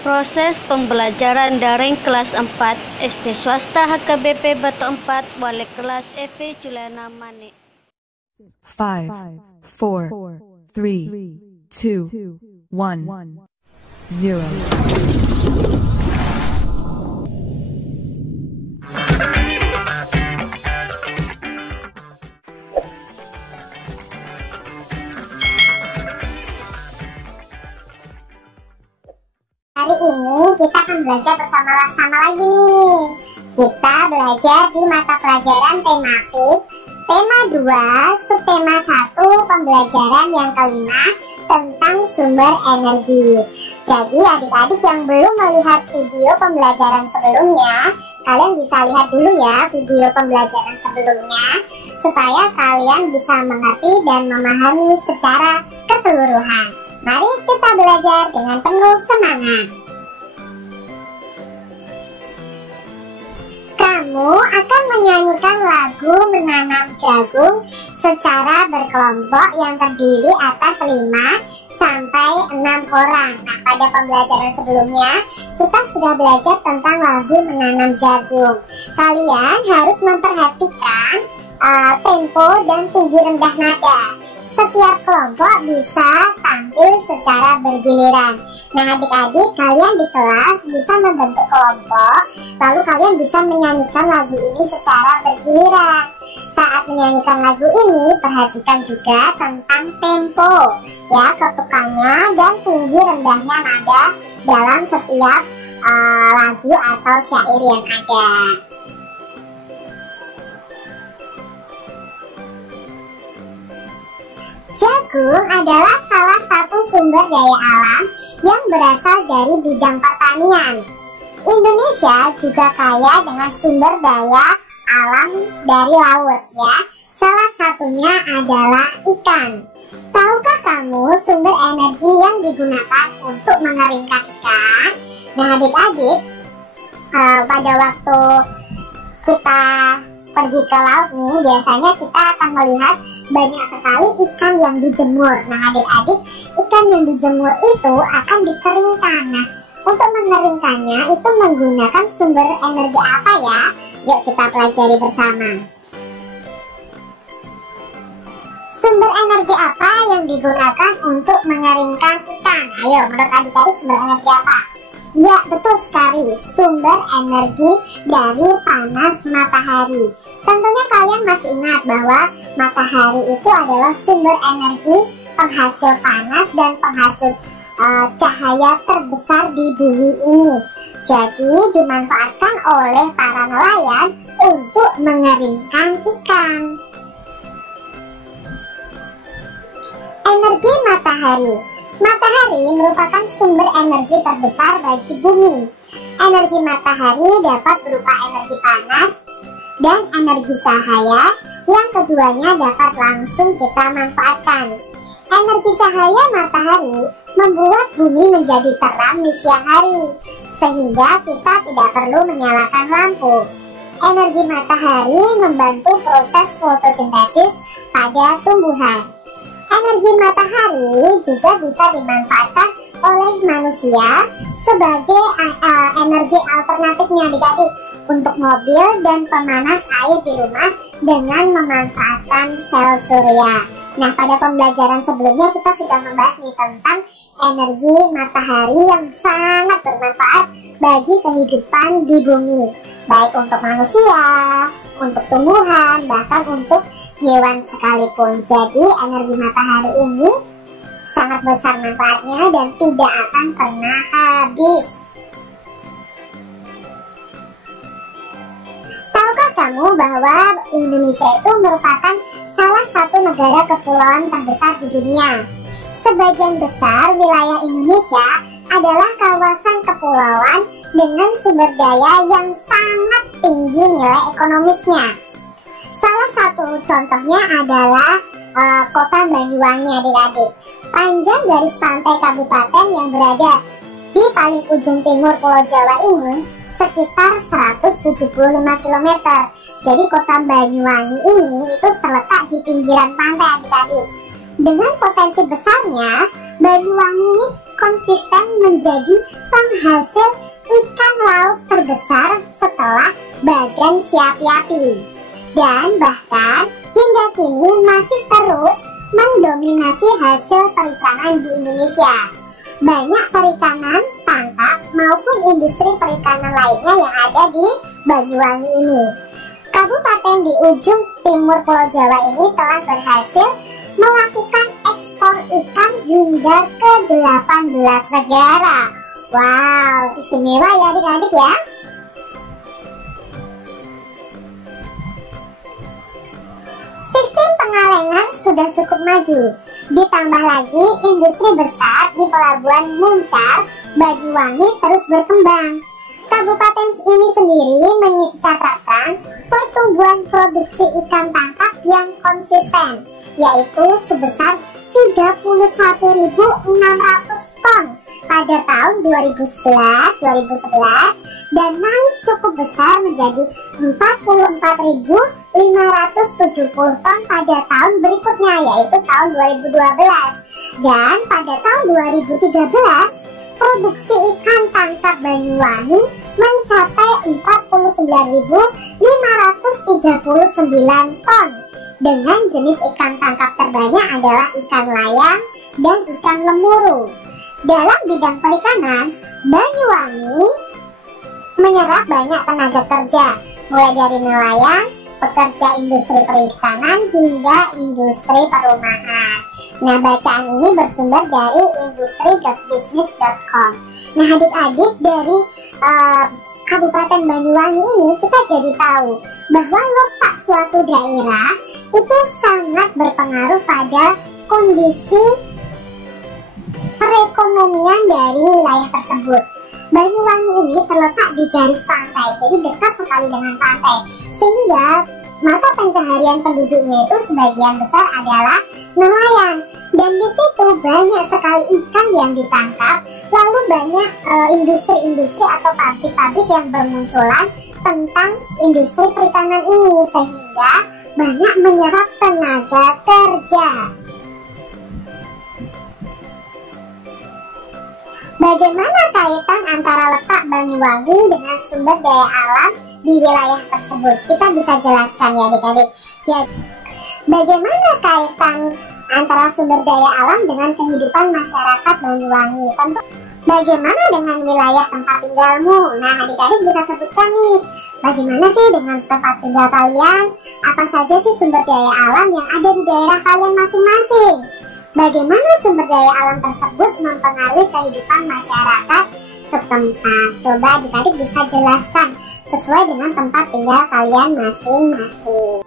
Proses pembelajaran daring kelas 4 SD swasta HKBP Batu 4 wali kelas Evi Juliana Manik. 5, 4, 3, 2, 1, 0. Hari ini kita akan belajar bersama-sama lagi nih. Kita belajar di mata pelajaran tematik, tema 2, subtema 1, pembelajaran yang kelima tentang sumber energi. Jadi adik-adik yang belum melihat video pembelajaran sebelumnya, kalian bisa lihat dulu ya video pembelajaran sebelumnya, supaya kalian bisa mengerti dan memahami secara keseluruhan. Mari kita belajar dengan penuh semangat. Kamu akan menyanyikan lagu menanam jagung secara berkelompok yang terdiri atas 5 sampai 6 orang. Nah, pada pembelajaran sebelumnya kita sudah belajar tentang lagu menanam jagung. Kalian harus memperhatikan tempo dan tinggi rendah nada. Setiap kelompok bisa tampil secara bergiliran. Nah, adik-adik, kalian di kelas bisa membentuk kelompok, lalu kalian bisa menyanyikan lagu ini secara bergiliran. Saat menyanyikan lagu ini, perhatikan juga tentang tempo, ya, ketukannya dan tinggi rendahnya nada dalam setiap lagu atau syair yang ada. Jagung adalah salah satu sumber daya alam yang berasal dari bidang pertanian. Indonesia juga kaya dengan sumber daya alam dari laut, ya. Salah satunya adalah ikan. Tahukah kamu sumber energi yang digunakan untuk mengeringkan ikan? Nah, adik-adik, pada waktu kita pergi ke laut nih, biasanya kita akan melihat banyak sekali ikan yang dijemur. Nah, adik-adik, ikan yang dijemur itu akan dikeringkan. Nah, untuk mengeringkannya itu menggunakan sumber energi apa ya? Yuk kita pelajari bersama. Sumber energi apa yang digunakan untuk mengeringkan ikan? Ayo, menurut adik-adik sumber energi apa? Ya, betul sekali, sumber energi dari panas matahari. Tentunya kalian masih ingat bahwa matahari itu adalah sumber energi penghasil panas dan penghasil cahaya terbesar di bumi ini. Jadi dimanfaatkan oleh para nelayan untuk mengeringkan ikan. Energi matahari. Matahari merupakan sumber energi terbesar bagi bumi. Energi matahari dapat berupa energi panas dan energi cahaya, yang keduanya dapat langsung kita manfaatkan. Energi cahaya matahari membuat bumi menjadi terang di siang hari, sehingga kita tidak perlu menyalakan lampu. Energi matahari membantu proses fotosintesis pada tumbuhan. Energi matahari juga bisa dimanfaatkan oleh manusia sebagai energi alternatifnya, adik-adik, untuk mobil dan pemanas air di rumah dengan memanfaatkan sel surya. Nah, pada pembelajaran sebelumnya kita sudah membahas nih tentang energi matahari yang sangat bermanfaat bagi kehidupan di bumi, baik untuk manusia, untuk tumbuhan, bahkan untuk hewan sekalipun. Jadi energi matahari ini sangat besar manfaatnya dan tidak akan pernah habis. Tahukah kamu bahwa Indonesia itu merupakan salah satu negara kepulauan terbesar di dunia? Sebagian besar wilayah Indonesia adalah kawasan kepulauan dengan sumber daya yang sangat tinggi nilai ekonomisnya. Salah satu contohnya adalah kota Banyuwangi, adik-adik. Panjang garis pantai kabupaten yang berada di paling ujung timur Pulau Jawa ini sekitar 175 km. Jadi kota Banyuwangi ini itu terletak di pinggiran pantai, adik-adik. Dengan potensi besarnya, Banyuwangi ini konsisten menjadi penghasil ikan laut terbesar setelah Bagan Siapi-api, dan bahkan hingga kini masih terus mendominasi hasil perikanan di Indonesia. Banyak perikanan tangkap maupun industri perikanan lainnya yang ada di Banyuwangi ini. Kabupaten di ujung timur Pulau Jawa ini telah berhasil melakukan ekspor ikan hingga ke 18 negara. Wow, istimewa ya adik-adik ya. Sistem pengalengan sudah cukup maju. Ditambah lagi industri besar di Pelabuhan Muncar, Banyuwangi terus berkembang. Kabupaten ini sendiri mencatatkan pertumbuhan produksi ikan tangkap yang konsisten, yaitu sebesar 31.600 ton pada tahun 2011 dan naik cukup besar menjadi 44.570 ton pada tahun berikutnya, yaitu tahun 2012. Dan pada tahun 2013 produksi ikan tangkap Banyuwangi mencapai 49.539 ton dengan jenis ikan tangkap terbanyak adalah ikan layang dan ikan lemuru. Dalam bidang perikanan, Banyuwangi menyerap banyak tenaga kerja, mulai dari nelayan, pekerja industri perikanan, hingga industri perumahan. Nah, bacaan ini bersumber dari industri.business.com. Nah, adik-adik, dari Kabupaten Banyuwangi ini kita jadi tahu bahwa letak suatu daerah itu sangat berpengaruh pada kondisi perekonomian dari wilayah tersebut. Banyuwangi ini terletak di garis pantai, jadi dekat sekali dengan pantai, sehingga mata pencaharian penduduknya itu sebagian besar adalah nelayan, dan di situ banyak sekali ikan yang ditangkap. Lalu banyak industri-industri atau pabrik-pabrik yang bermunculan tentang industri perikanan ini, sehingga banyak menyerap tenaga kerja. Bagaimana kaitan antara letak Banyuwangi dengan sumber daya alam di wilayah tersebut? Kita bisa jelaskan ya adik-adik. Jadi, bagaimana kaitan antara sumber daya alam dengan kehidupan masyarakat Banyuwangi? Tentu, bagaimana dengan wilayah tempat tinggalmu? Nah, adik-adik bisa sebutkan nih, bagaimana sih dengan tempat tinggal kalian? Apa saja sih sumber daya alam yang ada di daerah kalian masing-masing? Bagaimana sumber daya alam tersebut mempengaruhi kehidupan masyarakat setempat? Coba adik-adik bisa jelaskan sesuai dengan tempat tinggal kalian masing-masing.